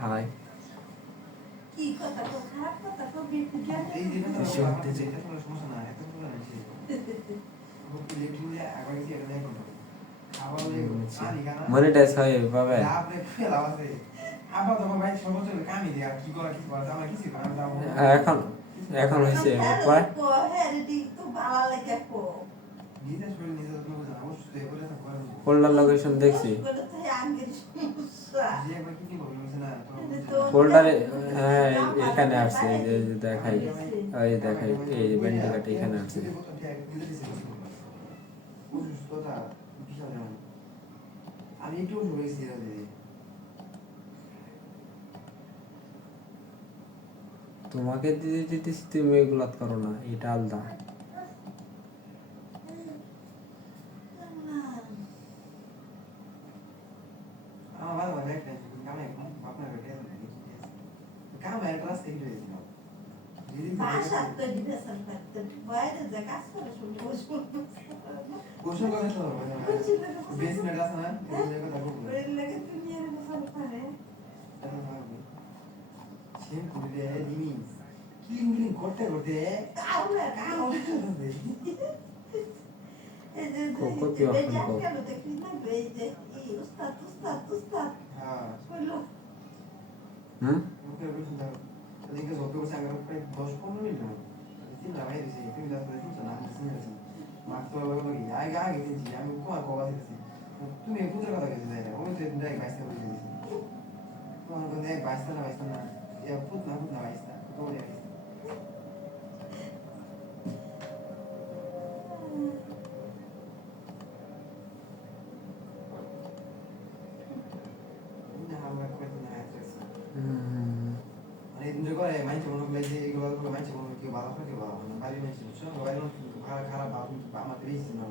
high কি কথা তো খারাপ কথা তো বিজ্ঞান এই যে কথা শুনতে যে এটা কোনো সমস্যা না এত পুরো না সে বুক লিখলে আগে কি এটা দেখো খাবার পানি খানা মনিটাইজ হয় পাবে আপনি ফেলা আছে আবার তো ভাই সমস্যা কামি দিয়া কি করা কি করা আমার কিছু করা দাও এখন এখন হইছে কয় হ্যাঁ রেডি তো ভালো লাগে কো নিজে শুনে নিজে তো বুঝা অবশ্যই বলে তো করে ফোল্ডার লোকেশন দেখছি বলে তো আঙ্গের সমস্যা যে একবার কি কি বলছিস না ফোল্ডারে হ্যাঁ এখানে আসছে এই যে দেখাই এই দেখাই এই বেন্ডিকাটা এখানে আসছে আমি একটু হয়েছি তোমাকে দিতে দিতেছি তুমি এগুলা করো না এটা আলাদা আমার ভালো লাগে কামে আপনার কামে ক্লাস থেকে দিয়েছিল ভাষা তো ডিভেশন করতে বাইরে যে কাজ করে শুনে কোশ্চেন করে তো বেস মেড আছে না এই কথা বলবো ওই লাগে তুমি এর ভাষা পারে সেম করে দিমি ক্লিন করতে করতে কাউলে কাউলে এই যে কোকো কি অফার করো কেন দেখি না এই যে এই উস্তাদ হ্যাঁ বললো ওকে বলছিস না এদিকে যত বছর আগে প্রায় 10-15 মিনিট না তিন না ভাই দিছি তুমি দাস করে তিনটা না দিছি মাত্র লাগি আগে দিছি আমি কোয়া কোয়া দিছি তুমি কোথায় কথা কইছিস না ওই যে ডাই বাইসটা বলে দিছি তোমার কোন এক বাইসটা না এ পুত না বাইসটা তো বলে দিছি না আমরা কত না আছে মানে তুমি করে মাইন্ড মনে করে যে এগুলো করে মাইন্ড মনে কি ভালো করে ভালো না বাড়ি মাইন্ড শুনো বাড়ি ভালো খারাপ আমার বেশি না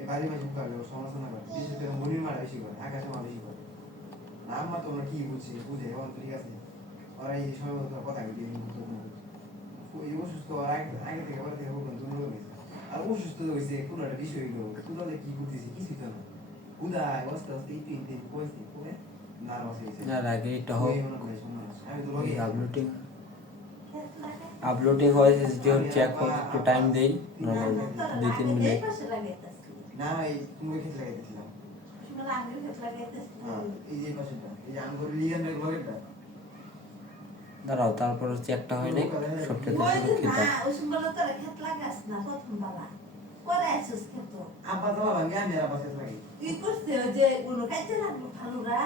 এই বাড়ি মাইন্ড করে সমালোচনা করে বিশেষ করে মনির মারা বেশি করে আকাশে মারা বেশি করে না আমরা তোমরা কি বুঝছি বুঝে এখন ঠিক আছে ওরা এই সময় কথা দিয়ে ওই অসুস্থ আগে থেকে ওরা থেকে বলবেন তুমি হয়ে গেছে আর অসুস্থ হয়েছে কোনো একটা বিষয় হইলো কোথাও কি করতেছি কিছুই তো না উদায় আস্তে আস্তে একটু কয়েছে করে নার্ভাস হয়েছে আর আগে এটা হোক আমি তো লগে আপলোডিং হয়েছে যে চেক করতে একটু টাইম দেই 2-3 মিনিট না এই তুমি খেতে লাগাইতেছিলাম শুনলা আঙ্গের ক্ষেত লাগাইতেছি এই যে পাশেটা এই যে আমগর লিগানের লগেটা দাঁড়াও তারপর চেকটা হয় নাই সবটাতে সুরক্ষিত ওই সুন্দর করে ক্ষেত লাগাস না প্রথম বালা করে আসিস ক্ষেত আব্বা তো আমি মেরা পাশে লাগি তুই করছে যে কোনো কাজে লাগলো ভালোরা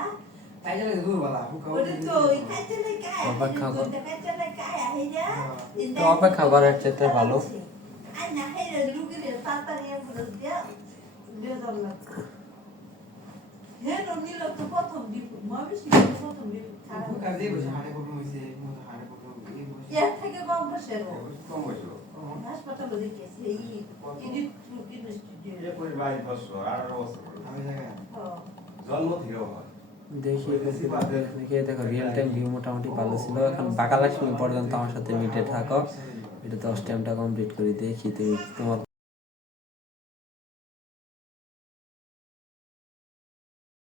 তাই জালে দূর বালা হুকা ওরে তো ওই কাজে লাগে অপেক্ষা কর কাজে লাগে আইরা তো অপেক্ষা করার চাইতে ভালো আই না হেরে লুকিরে তাড়াতাড়ি বলে দিয়া দিয়ে দাও হে নিল তো প্রথম দিব মাবিস প্রথম দিব হুকা দিয়ে বসে হাড়ে প্রবলেম হইছে মতো হাড়ে প্রবলেম এই বসে এর থেকে কম বসে কম বয়সে হাসপাতালে দেখেছি এই ইনস্টিটিউট এটা করে 22 বছর 18 বছর আমি জায়গা জন্ম থেকেও হয় দেখি দেখো রিয়েল টাইম ভিউ মোটামুটি ভালো ছিল এখন বাঁকা লক্ষ্মী পর্যন্ত আমার সাথে মিটে থাকো এটা 10 টাইমটা কমপ্লিট করি দেখি তুমি তোমার